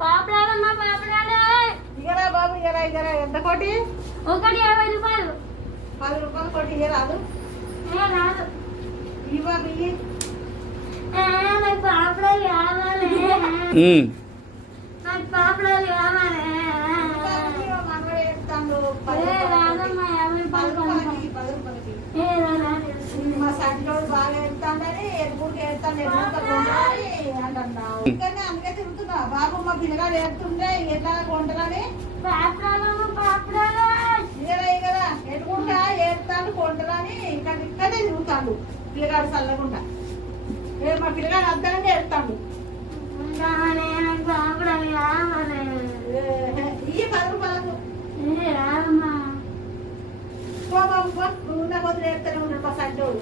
పాపడాలమ్మా పాపడాలు. ఇగరా బాబు ఇగరా ఎంత కోటి? 150 రూపాయలు. 10 రూపాయలు కోటి ఇయ్యరాదు. రాదు. ఇవ్వాలి ఇయ్యి. నాకు పాపడాలు కావాలి. నాకు పాపడాలు కావాలి. మనవాడు ఏడుస్తాడు. రాదమ్మా 50 రూపాయలు. 10 రూపాయలకి మా సంటోడు బాగా ఏడుతాడని ఎడుపుడికి ఏడుతాడు అంటున్నావు. కానీ అందుకే తిరుగుతున్నా బాబు మా పిల్లగాడు ఏడుతుండే ఎట్లా కొంటారని. ఇగరా ఎడుకుంటా ఏడుతాడు కొంటారని ఇక్కడే తిరుగుతాడు పిల్లగాడు చల్లకుండా. మా పిల్లగాడు అద్దాలని ఏడుతాడు. ఈ 10 రూపాయలకు బాబు ఉన్న కొద్దిగా ఏడుతూనే ఉన్నాడు మా సంటోడు.